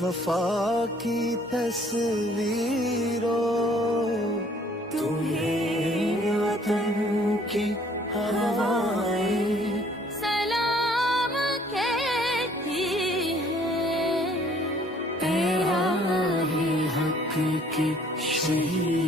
وفا کی تصویروں، تمہیں وطن کی ہوائیں سلام کہتی ہے، اے راہ حق کی شہید